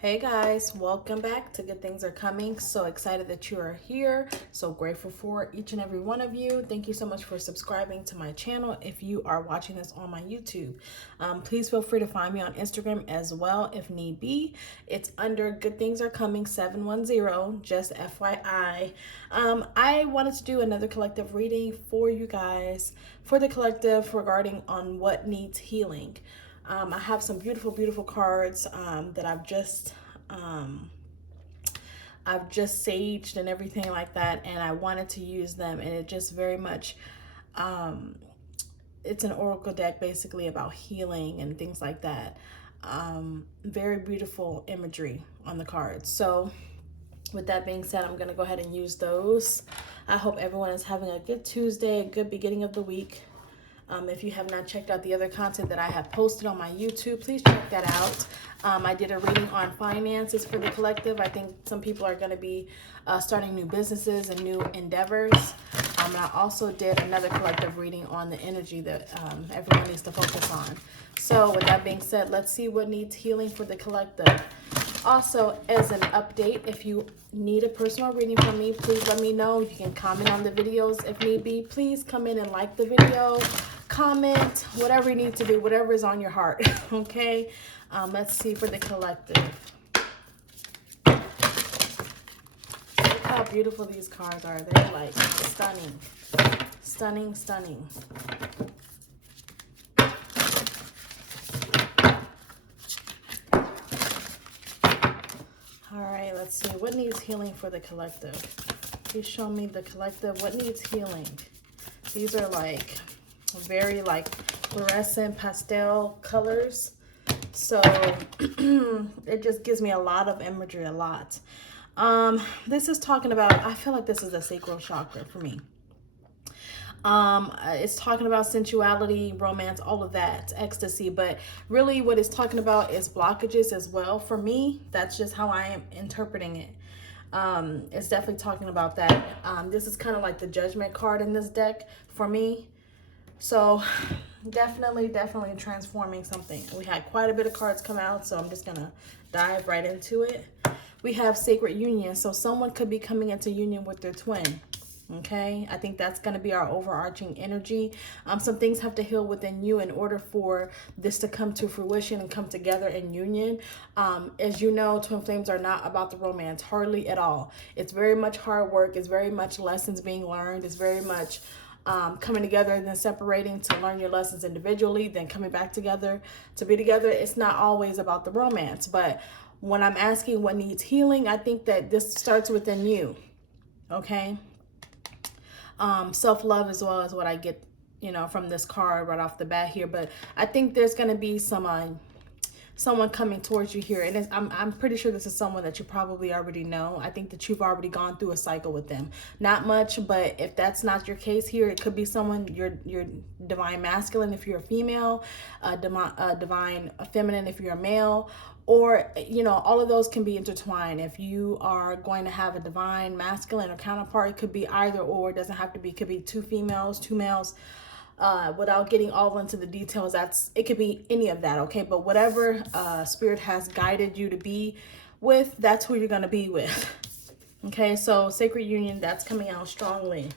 Hey guys, welcome back to Good Things Are Coming. So excited that you are here. So grateful for each and every one of you. Thank you so much for subscribing to my channel. If you are watching this on my YouTube, please feel free to find me on Instagram as well if need be. It's under Good Things Are Coming 710, just FYI. I wanted to do another collective reading for you guys, for the collective regarding on what needs healing. I have some beautiful, beautiful cards that I've just saged and everything like that, and I wanted to use them, and it just very much, it's an oracle deck basically about healing and things like that. Very beautiful imagery on the cards. So with that being said, I'm going to go ahead and use those. I hope everyone is having a good Tuesday, a good beginning of the week. If you have not checked out the other content that I have posted on my YouTube, please check that out. I did a reading on finances for the collective. I think some people are going to be starting new businesses and new endeavors. And I also did another collective reading on the energy that everyone needs to focus on. So with that being said, let's see what needs healing for the collective. Also, as an update, if you need a personal reading from me, please let me know. You can comment on the videos if need be. Please come in and like the video, comment, whatever you need to do, whatever is on your heart, okay? Let's see for the collective. Look how beautiful these cards are. They're like stunning, stunning, stunning. All right, let's see. What needs healing for the collective? Please show me the collective. What needs healing? These are like very like fluorescent pastel colors. So it just gives me a lot of imagery, a lot. This is talking about, I feel like this is a sacral chakra for me. It's talking about sensuality, romance, all of that, ecstasy, but really what it's talking about is blockages as well. For me, that's just how I am interpreting it. It's definitely talking about that. This is kind of like the judgment card in this deck for me. So definitely transforming something. We had quite a bit of cards come out, so I'm just gonna dive right into it. We have sacred union. So someone could be coming into union with their twin. Okay, I think that's going to be our overarching energy. Some things have to heal within you in order for this to come to fruition and come together in union. As you know, twin flames are not about the romance, hardly at all. It's very much hard work. It's very much lessons being learned. It's very much coming together and then separating to learn your lessons individually, then coming back together to be together. It's not always about the romance, but when I'm asking what needs healing, I think that this starts within you. Okay. Self-love as well as what I get, from this card right off the bat here. But I think there's going to be someone coming towards you here, and I'm pretty sure this is someone that you probably already know. I think that you've already gone through a cycle with them. Not much, but if that's not your case here, it could be someone your divine masculine if you're a female, divine feminine if you're a male, or all of those can be intertwined. If you are going to have a divine masculine or counterpart, it could be either or. It doesn't have to be. It could be two females, two males. Without getting all into the details, it could be any of that, okay? But whatever spirit has guided you to be with, that's who you're going to be with. Okay, so sacred union, that's coming out strongly.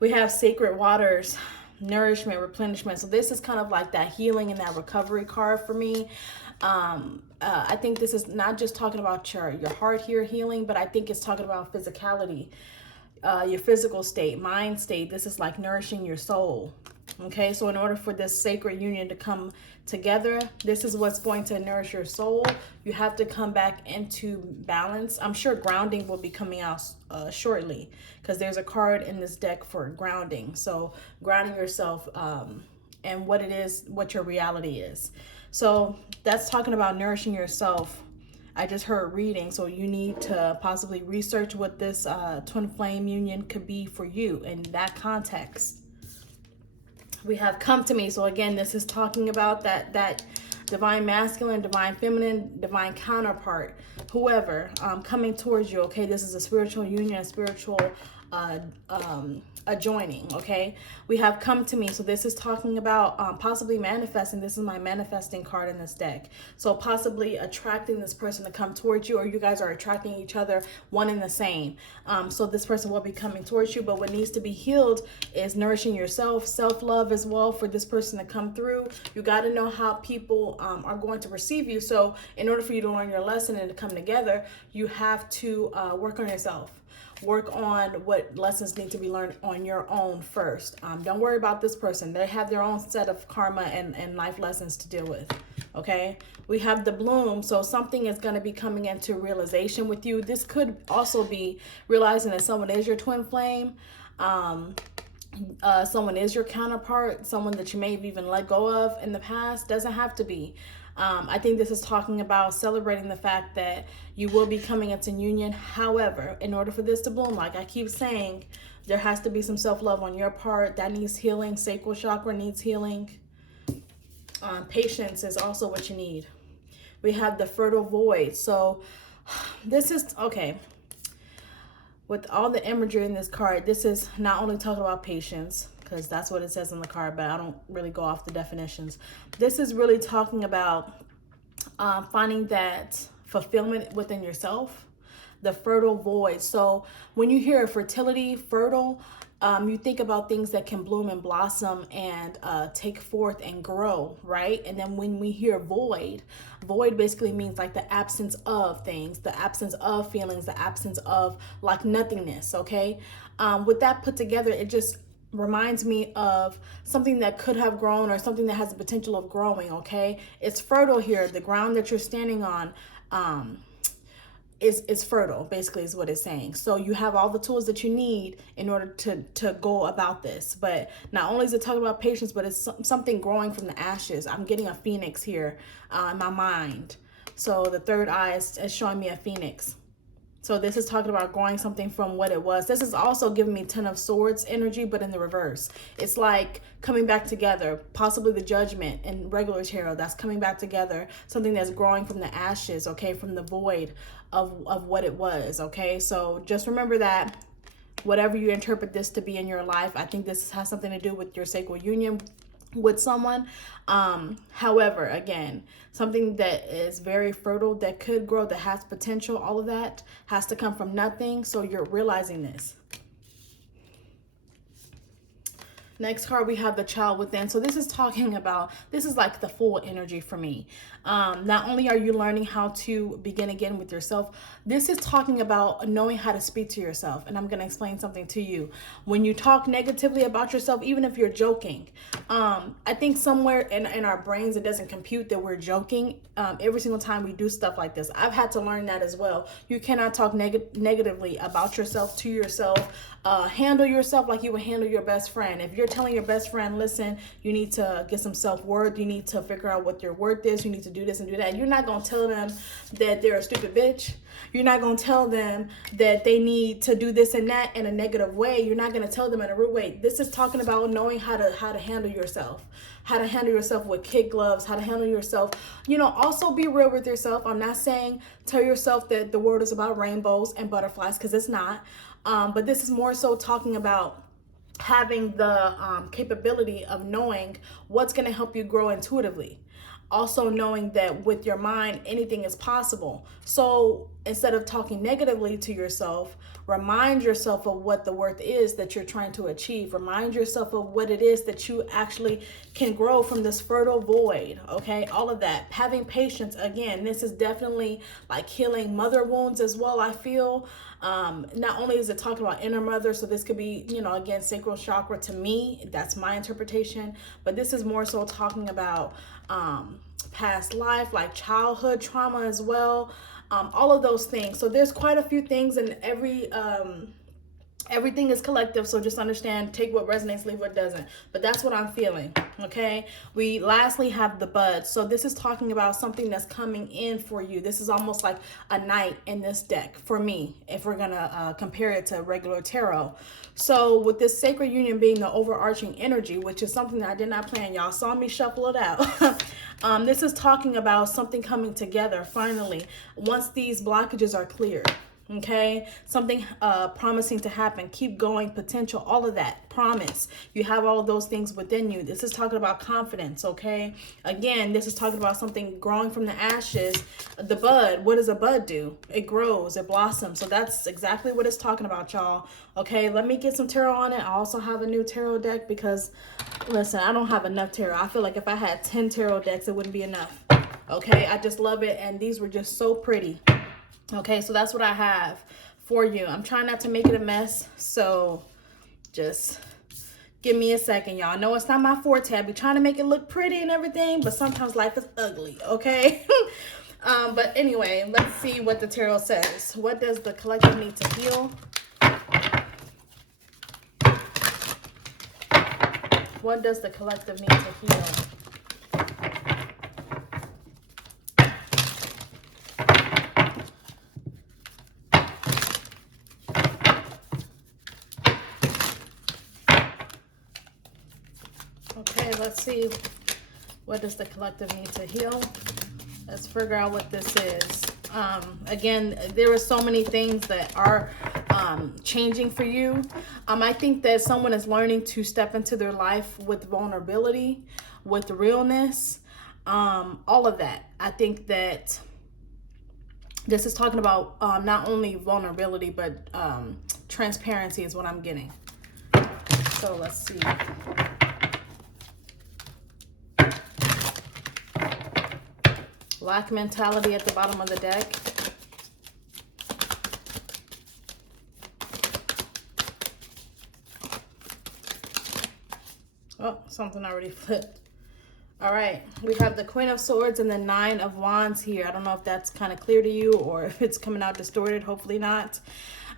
We have sacred waters, nourishment, replenishment. So this is kind of like that healing and that recovery card for me. I think this is not just talking about your heart here healing, but I think it's talking about physicality, your physical state, mind state. This is like nourishing your soul. Okay, so in order for this sacred union to come together, this is what's going to nourish your soul. You have to come back into balance. I'm sure grounding will be coming out shortly, because there's a card in this deck for grounding. So grounding yourself and what it is, what your reality is. So that's talking about nourishing yourself. I just heard reading, so you need to possibly research what this twin flame union could be for you in that context. We have come to me. So again, this is talking about that divine masculine, divine feminine, divine counterpart, whoever coming towards you. Okay, this is a spiritual union, a spiritual adjoining. Okay, we have come to me. So this is talking about possibly manifesting. This is my manifesting card in this deck. So possibly attracting this person to come towards you, or you guys are attracting each other, one and the same. So this person will be coming towards you, but what needs to be healed is nourishing yourself, self-love as well, for this person to come through. You got to know how people are going to receive you. So in order for you to learn your lesson and to come together, you have to work on yourself. Work on what lessons need to be learned on your own first. Don't worry about this person. They have their own set of karma and life lessons to deal with. Okay, we have the bloom. So something is going to be coming into realization with you. This could also be realizing that someone is your twin flame. Someone is your counterpart, someone that you may have even let go of in the past. Doesn't have to be. I think this is talking about celebrating the fact that you will be coming into union. However, in order for this to bloom, like I keep saying, there has to be some self-love on your part. That needs healing. Sacral chakra needs healing. Patience is also what you need. We have the fertile void. So this is, okay, with all the imagery in this card, this is not only talking about patience, because that's what it says in the card, but I don't really go off the definitions. This is really talking about finding that fulfillment within yourself, the fertile void. So when you hear fertility, fertile, you think about things that can bloom and blossom and take forth and grow, right? And then when we hear void, void basically means like the absence of things, the absence of feelings, the absence of like nothingness, okay? With that put together, it just reminds me of something that could have grown or something that has the potential of growing, okay? It's fertile here. The ground that you're standing on is fertile, basically, is what it's saying. So you have all the tools that you need in order to go about this. But not only is it talking about patience, but it's something growing from the ashes. I'm getting a phoenix here in my mind. So the third eye is showing me a phoenix. So this is talking about growing something from what it was. This is also giving me Ten of Swords energy, but in the reverse. It's like coming back together, possibly the Judgment in regular tarot. That's coming back together, something that's growing from the ashes, okay, from the void of what it was, okay? So just remember that whatever you interpret this to be in your life, I think this has something to do with your sacral union with someone. However, again, something that is very fertile, that could grow, that has potential, all of that has to come from nothing. So you're realizing this. Next card, we have the child within. So this is talking about, this is like the full energy for me. Not only are you learning how to begin again with yourself, this is talking about knowing how to speak to yourself. And I'm going to explain something to you. When you talk negatively about yourself, even if you're joking, I think somewhere in our brains, it doesn't compute that we're joking every single time we do stuff like this. I've had to learn that as well. You cannot talk negatively about yourself, to yourself. Handle yourself like you would handle your best friend. If you're telling your best friend, listen, you need to get some self-worth, you need to figure out what your worth is, you need to do this and do that, you're not going to tell them that they're a stupid bitch. You're not going to tell them that they need to do this and that in a negative way. You're not going to tell them in a rude way. This is talking about knowing how to handle yourself, how to handle yourself with kid gloves, how to handle yourself. You know, also be real with yourself. I'm not saying tell yourself that the world is about rainbows and butterflies, because it's not. But this is more so talking about having the capability of knowing what's going to help you grow intuitively. Also knowing that with your mind, anything is possible. So instead of talking negatively to yourself, remind yourself of what the worth is that you're trying to achieve. Remind yourself of what it is that you actually can grow from this fertile void, okay? All of that. Having patience, again, this is definitely like healing mother wounds as well, I feel. Not only is it talking about inner mother, so this could be, you know, again, sacral chakra to me, that's my interpretation, but this is more so talking about past life, like childhood trauma as well, all of those things. So there's quite a few things, and everything is collective, so just understand, take what resonates, leave what doesn't. But that's what I'm feeling, okay? We lastly have the bud. So this is talking about something that's coming in for you. This is almost like a knight in this deck for me, if we're gonna compare it to regular tarot. So with this sacred union being the overarching energy, which is something that I did not plan, y'all saw me shuffle it out. This is talking about something coming together finally once these blockages are cleared. Okay, something promising to happen, keep going, potential, all of that, promise. You have all of those things within you. This is talking about confidence. Okay, again, this is talking about something growing from the ashes. The bud, what does a bud do? It grows, it blossoms. So that's exactly what it's talking about, y'all. Okay, let me get some tarot on it. I also have a new tarot deck because, listen, I don't have enough tarot. I feel like if I had 10 tarot decks, it wouldn't be enough. Okay, I just love it, and these were just so pretty. Okay, so that's what I have for you. I'm trying not to make it a mess, so just give me a second, y'all. I know it's not my forte. I be trying to make it look pretty and everything, but sometimes life is ugly, okay? But anyway, let's see what the tarot says. What does the collective need to heal? What does the collective need to heal? Okay, let's see. What does the collective need to heal? Let's figure out what this is. Again, there are so many things that are changing for you. I think that someone is learning to step into their life with vulnerability, with realness, all of that. I think that this is talking about not only vulnerability, but transparency is what I'm getting. So let's see. Lack mentality at the bottom of the deck. Oh, something already flipped. All right, we have the Queen of Swords and the Nine of Wands here. I don't know if that's kind of clear to you or if it's coming out distorted. Hopefully not.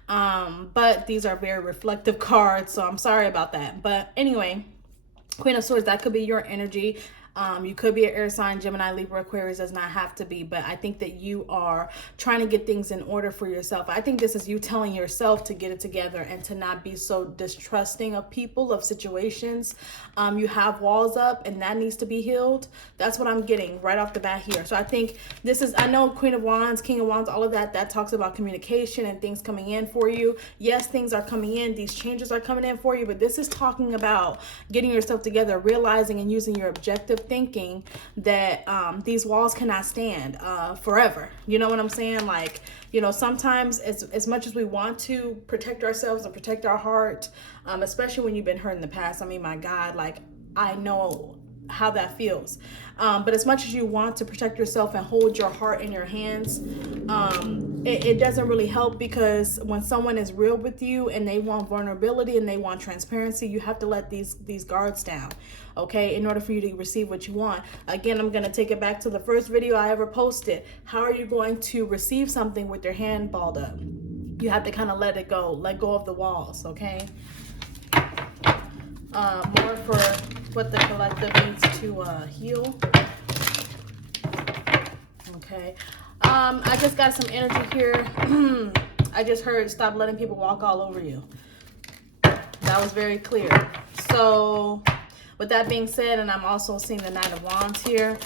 But these are very reflective cards, so I'm sorry about that. But anyway, Queen of Swords, that could be your energy. You could be an air sign, Gemini, Libra, Aquarius, does not have to be, but I think that you are trying to get things in order for yourself. I think this is you telling yourself to get it together and to not be so distrusting of people, of situations. You have walls up and that needs to be healed. That's what I'm getting right off the bat here. So I think this is, I know Queen of Wands, King of Wands, all of that, that talks about communication and things coming in for you. Yes, things are coming in. These changes are coming in for you, but this is talking about getting yourself together, realizing and using your objective thinking that these walls cannot stand forever. You know what I'm saying? Like, you know, sometimes as much as we want to protect ourselves and protect our heart, especially when you've been hurt in the past. I mean, my God, like, I know how that feels. But as much as you want to protect yourself and hold your heart in your hands, it doesn't really help, because when someone is real with you and they want vulnerability and they want transparency, you have to let these guards down, okay, in order for you to receive what you want. Again, I'm going to take it back to the first video I ever posted. How are you going to receive something with your hand balled up? You have to kind of let it go, let go of the walls, okay? More for what the collective needs to heal. Okay. I just got some energy here. I just heard stop letting people walk all over you. That was very clear. So with that being said, and I'm also seeing the Knight of Wands here,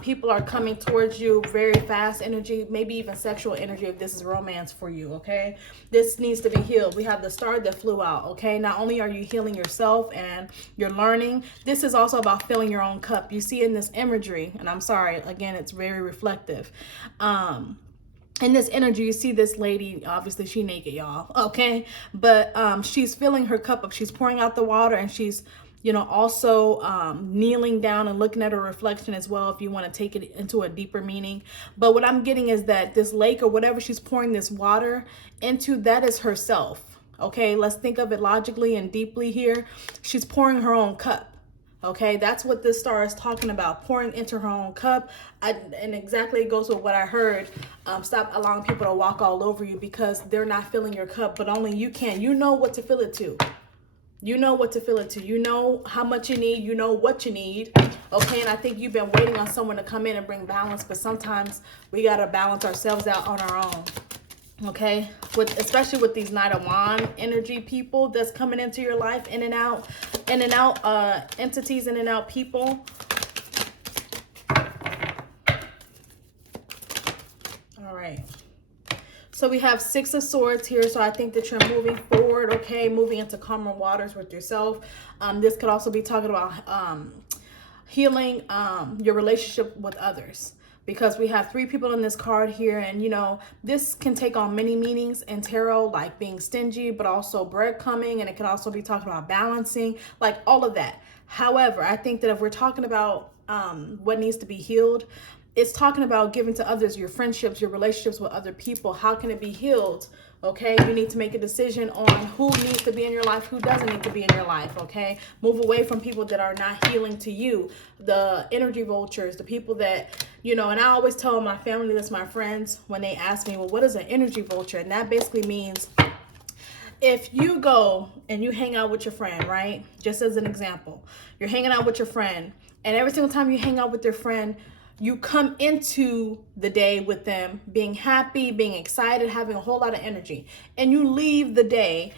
people are coming towards you, very fast energy, maybe even sexual energy if this is romance for you, okay? This needs to be healed. We have the star that flew out, okay? Not only are you healing yourself and you're learning, this is also about filling your own cup. You see in this imagery, and I'm sorry, again, it's very reflective. In this energy, you see this lady, obviously she naked, y'all, okay? But she's filling her cup up. She's pouring out the water, and she's, you know, also kneeling down and looking at her reflection as well, if you want to take it into a deeper meaning. But what I'm getting is that this lake or whatever she's pouring this water into, that is herself. Okay, let's think of it logically and deeply here. She's pouring her own cup. Okay, that's what this star is talking about, pouring into her own cup. And exactly it goes with what I heard. Stop allowing people to walk all over you because they're not filling your cup, but only you can. You know what to fill it to. You know what to fill it to. You know how much you need. You know what you need. Okay, and I think you've been waiting on someone to come in and bring balance, but sometimes we got to balance ourselves out on our own. Okay, especially with these Knight of Wands energy people that's coming into your life, in and out entities, in and out people. All right. So we have Six of Swords here. So I think that you're moving forward, okay, moving into calmer waters with yourself. This could also be talking about healing your relationship with others, because we have 3 people in this card here, and you know, this can take on many meanings in tarot, like being stingy, but also breadcrumbing, and it can also be talking about balancing, like all of that. However, I think that if we're talking about what needs to be healed, it's talking about giving to others, your friendships, your relationships with other people. How can it be healed? Okay, you need to make a decision on who needs to be in your life, who doesn't need to be in your life. Okay, move away from people that are not healing to you, the energy vultures, the people that, you know. And I always tell my family this, my friends, when they ask me, well, what is an energy vulture? And that basically means if you go and you hang out with your friend, right? Just as an example, you're hanging out with your friend, and every single time you hang out with your friend, you come into the day with them being happy, being excited, having a whole lot of energy, and you leave the day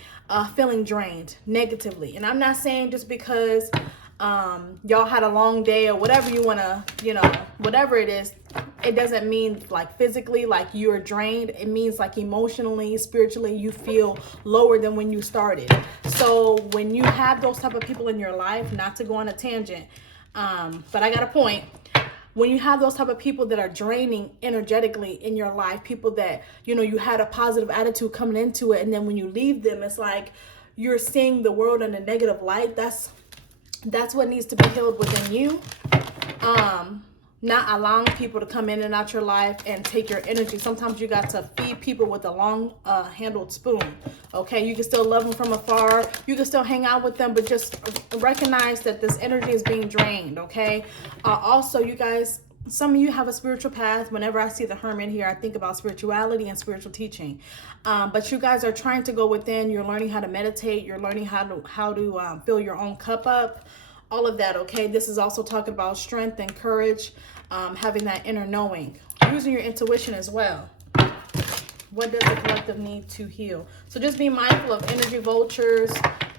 feeling drained negatively. And I'm not saying just because y'all had a long day or whatever you want to, you know, whatever it is, it doesn't mean like physically like you're drained. It means like emotionally, spiritually, you feel lower than when you started. So when you have those type of people in your life, not to go on a tangent, but I got a point. When you have those type of people that are draining energetically in your life, people that, you know, you had a positive attitude coming into it, and then when you leave them, it's like you're seeing the world in a negative light. That's what needs to be healed within you. Not allowing people to come in and out your life and take your energy. Sometimes you got to feed people with a long handled spoon. Okay, you can still love them from afar, you can still hang out with them, but just recognize that this energy is being drained. Okay, also, you guys, some of you have a spiritual path. Whenever I see the Hermit here, I think about spirituality and spiritual teaching. But you guys are trying to go within. You're learning how to meditate. You're learning how to fill your own cup up. All of that, okay? This is also talking about strength and courage, having that inner knowing, using your intuition as well. What does the collective need to heal? So just be mindful of energy vultures,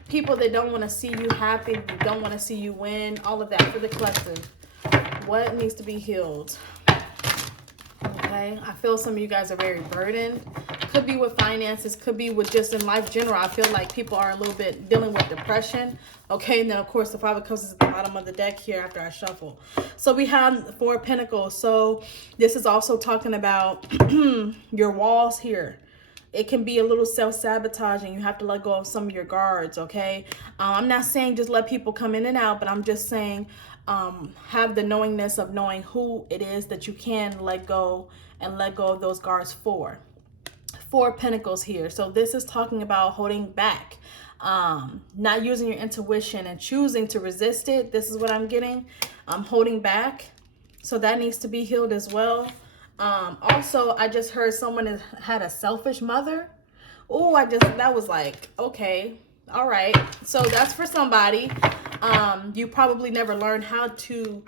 people that don't want to see you happy, don't want to see you win, all of that for the collective. What needs to be healed? Okay, I feel some of you guys are very burdened. Could be with finances, could be with just in life general. I feel like people are a little bit dealing with depression. Okay, and then of course the Five of Cups is at the bottom of the deck here after I shuffle. So we have 4 of Pentacles. So this is also talking about your walls here. It can be a little self-sabotaging. You have to let go of some of your guards, okay? I'm not saying just let people come in and out, but I'm just saying have the knowingness of knowing who it is that you can let go and let go of those guards for. 4 Pentacles here. So this is talking about holding back, not using your intuition and choosing to resist it. This is what I'm getting. Holding back. So that needs to be healed as well. Also, I just heard someone had a selfish mother. Oh, that was like, okay, all right. So that's for somebody. You probably never learned how to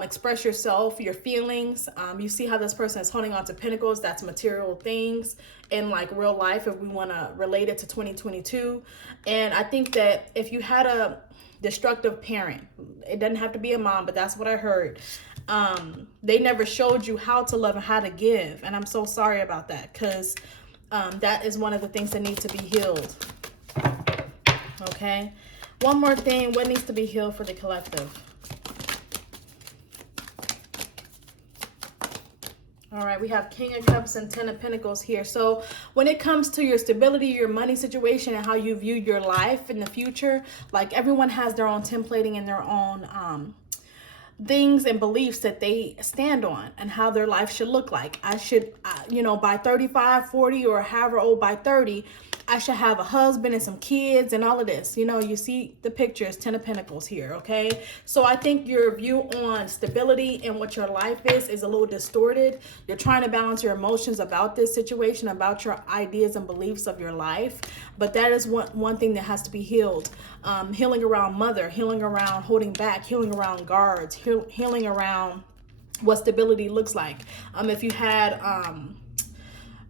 express yourself, your feelings. You see how this person is holding on to pentacles. That's material things in like real life, if we want to relate it to 2022. And I think that if you had a destructive parent, it doesn't have to be a mom, but that's what I heard. They never showed you how to love and how to give. And I'm so sorry about that, because that is one of the things that need to be healed. Okay. One more thing. What needs to be healed for the collective? All right, we have King of Cups and 10 of Pentacles here. So when it comes to your stability, your money situation, and how you view your life in the future, like everyone has their own templating and their own things and beliefs that they stand on and how their life should look like. I should, you know, by 35, 40, or however old, by 30, I should have a husband and some kids and all of this. You know, you see the pictures, 10 of Pentacles here, okay? So I think your view on stability and what your life is a little distorted. You're trying to balance your emotions about this situation, about your ideas and beliefs of your life. But that is one thing that has to be healed. Healing around mother, healing around holding back, healing around guards, healing around what stability looks like. If you had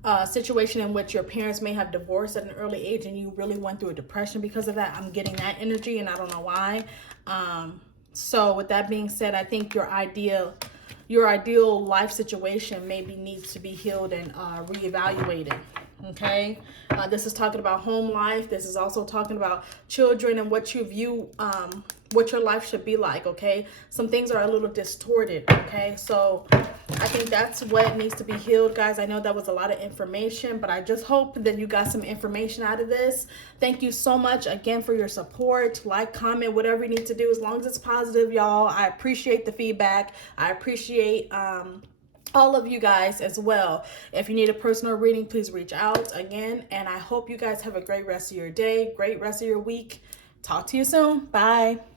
a situation in which your parents may have divorced at an early age and you really went through a depression because of that, I'm getting that energy and I don't know why. So with that being said, I think your your ideal life situation maybe needs to be healed and reevaluated. Okay, this is talking about home life. This is also talking about children and what you view, what your life should be like. Okay, some things are a little distorted. Okay, so I think that's what needs to be healed, guys. I know that was a lot of information, but I just hope that you got some information out of this. Thank you so much again for your support. Like, comment, whatever you need to do, as long as it's positive, y'all. I appreciate the feedback. I appreciate all of you guys as well. If you need a personal reading, please reach out again. And I hope you guys have a great rest of your day, great rest of your week. Talk to you soon. Bye.